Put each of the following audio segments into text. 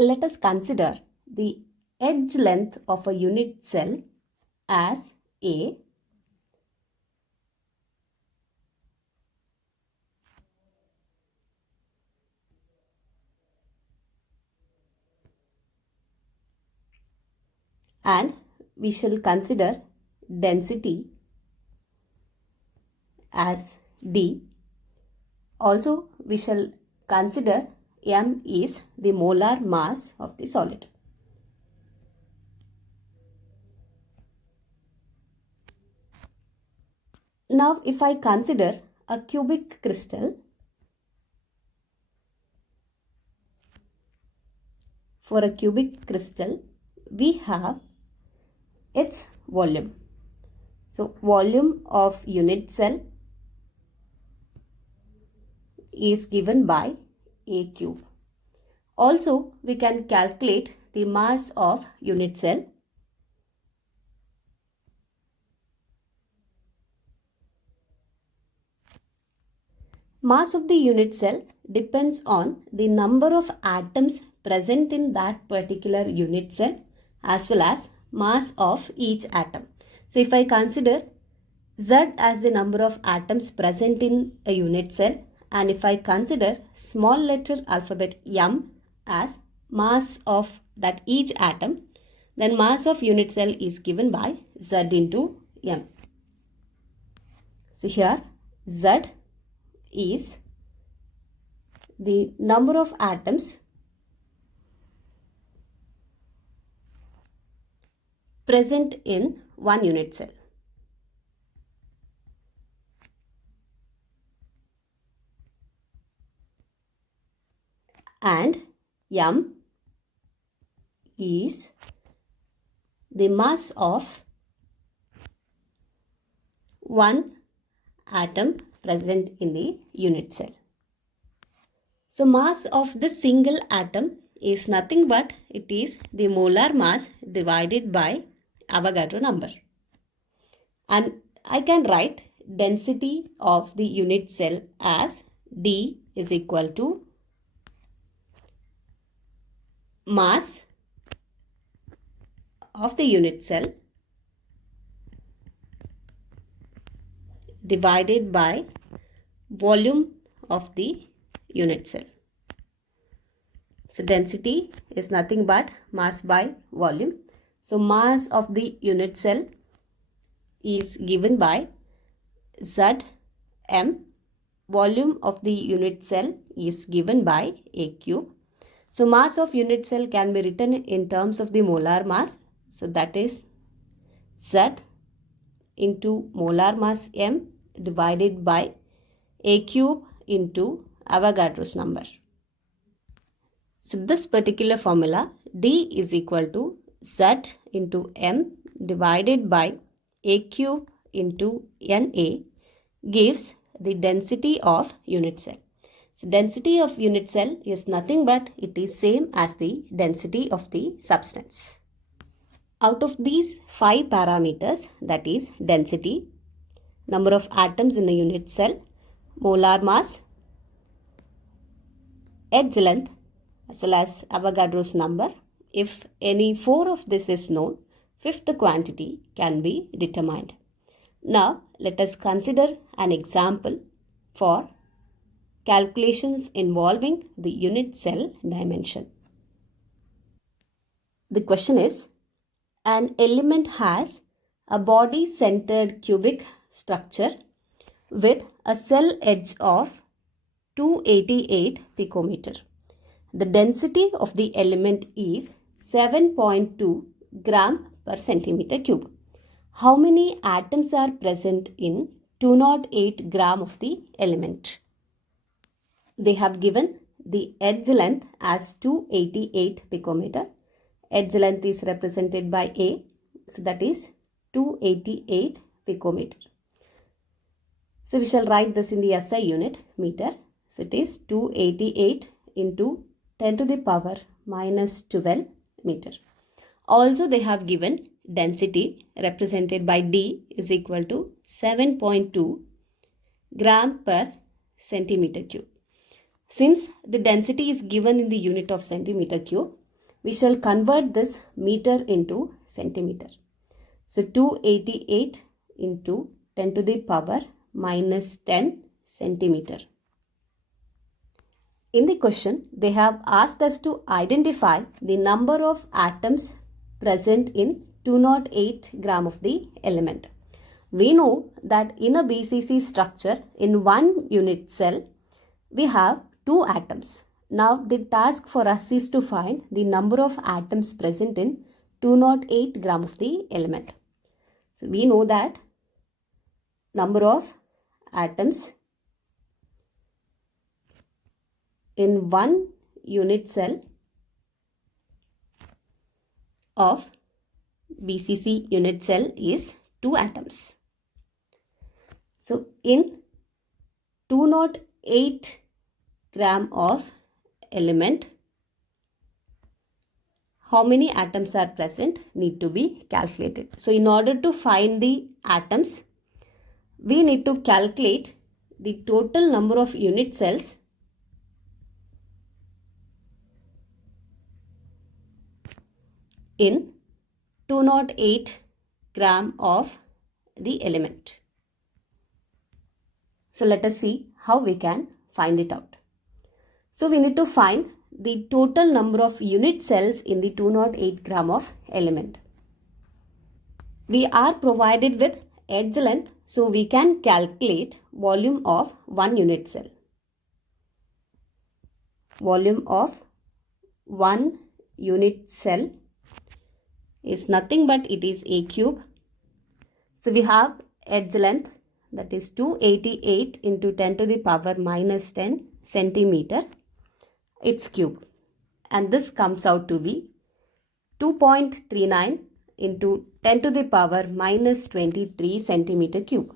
Let us consider the edge length of a unit cell as A and we shall consider density as D. Also, we shall consider M is the molar mass of the solid. Now, if I consider a cubic crystal, for a cubic crystal, we have its volume. So, volume of unit cell is given by A cube. Also, we can calculate the mass of unit cell. Mass of the unit cell depends on the number of atoms present in that particular unit cell as well as mass of each atom. So, if I consider Z as the number of atoms present in a unit cell, and if I consider small letter alphabet M as mass of that each atom, then mass of unit cell is given by Z into M. So here Z is the number of atoms present in one unit cell. And M is the mass of one atom present in the unit cell. So mass of the single atom is nothing but it is the molar mass divided by Avogadro number. And I can write density of the unit cell as D is equal to mass of the unit cell divided by volume of the unit cell. So density is nothing but mass by volume. So mass of the unit cell is given by Zm. Volume of the unit cell is given by A cube. So mass of unit cell can be written in terms of the molar mass. So that is Z into molar mass M divided by A cube into Avogadro's number. So this particular formula D is equal to Z into M divided by A cube into Na gives the density of unit cell. So density of unit cell is nothing but it is same as the density of the substance. Out of these 5 parameters, that is density, number of atoms in a unit cell, molar mass, edge length as well as Avogadro's number, if any 4 of this is known, fifth quantity can be determined. Now let us consider an example for calculations involving the unit cell dimension. The question is, an element has a body-centered cubic structure with a cell edge of 288 picometer. The density of the element is 7.2 gram per centimeter cube. How many atoms are present in 208 gram of the element? They have given the edge length as 288 picometer. Edge length is represented by A. So that is 288 picometer. So we shall write this in the SI unit meter. So it is 288 into 10 to the power minus 12 meter. Also they have given density represented by D is equal to 7.2 gram per centimeter cube. Since the density is given in the unit of centimeter cube, we shall convert this meter into centimeter. So 288 into 10 to the power minus 10 centimeter. In the question, they have asked us to identify the number of atoms present in 208 gram of the element. We know that in a BCC structure, in one unit cell, we have 2 atoms. Now the task for us is to find the number of atoms present in 208 gram of the element. So we know that number of atoms in one unit cell of BCC unit cell is 2 atoms. So in 208 gram of element, how many atoms are present need to be calculated. So in order to find the atoms, we need to calculate the total number of unit cells in 208 gram of the element. So let us see how we can find it out. So we need to find the total number of unit cells in the 208 gram of element. We are provided with edge length, so we can calculate volume of 1 unit cell. Volume of 1 unit cell is nothing but it is a cube. So we have edge length, that is 288 into 10 to the power minus 10 centimeter, its cube. And this comes out to be 2.39 into 10 to the power minus 23 centimeter cube.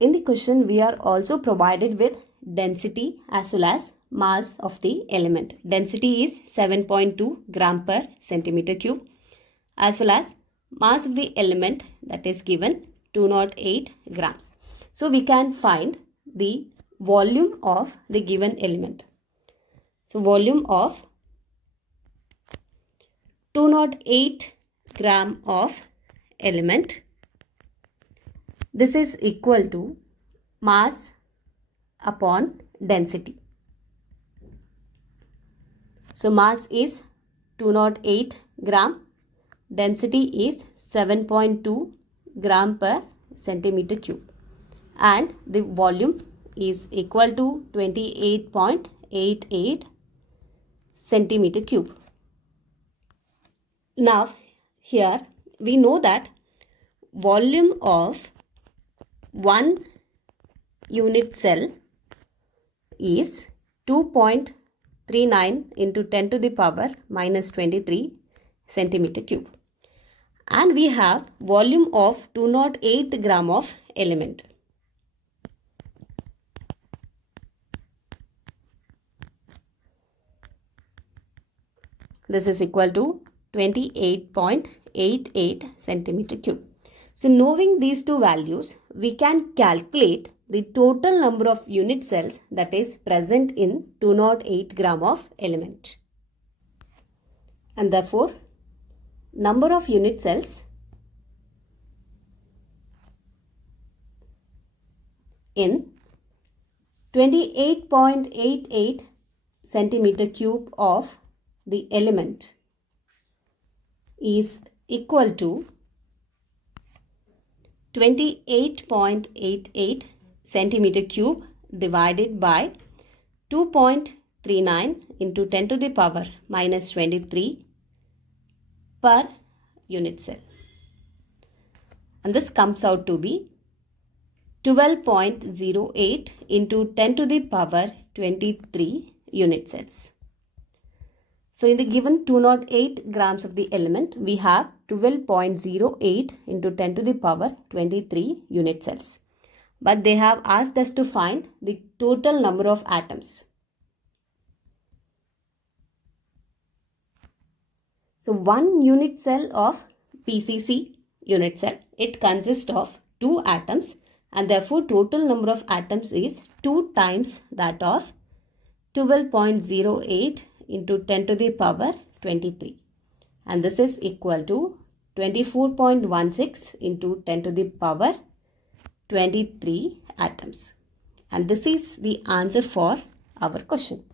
In the question, we are also provided with density as well as mass of the element. Density is 7.2 gram per centimeter cube as well as mass of the element, that is given 208 grams. So we can find the volume of the given element. So volume of 208 gram of element, this is equal to mass upon density. So mass is 208 gram, density is 7.2 gram per centimeter cube, and the volume is equal to 28.88 centimeter cube. Now here we know that volume of 1 unit cell is 2.39 into 10 to the power minus 23 centimeter cube. And we have volume of 208 gram of element. This is equal to 28.88 centimeter cube. So knowing these two values, we can calculate the total number of unit cells that is present in 208 gram of element. And therefore, number of unit cells in 28.88 centimeter cube of the element is equal to 28.88 centimeter cube divided by 2.39 into 10 to the power minus 23 per unit cell. And this comes out to be 12.08 into 10 to the power 23 unit cells. So in the given 208 grams of the element, we have 12.08 into 10 to the power 23 unit cells. But they have asked us to find the total number of atoms. So one unit cell of BCC unit cell, it consists of 2 atoms, and therefore total number of atoms is 2 times that of 12.08 into 10 to the power 23. And this is equal to 24.16 into 10 to the power 23 atoms. And this is the answer for our question.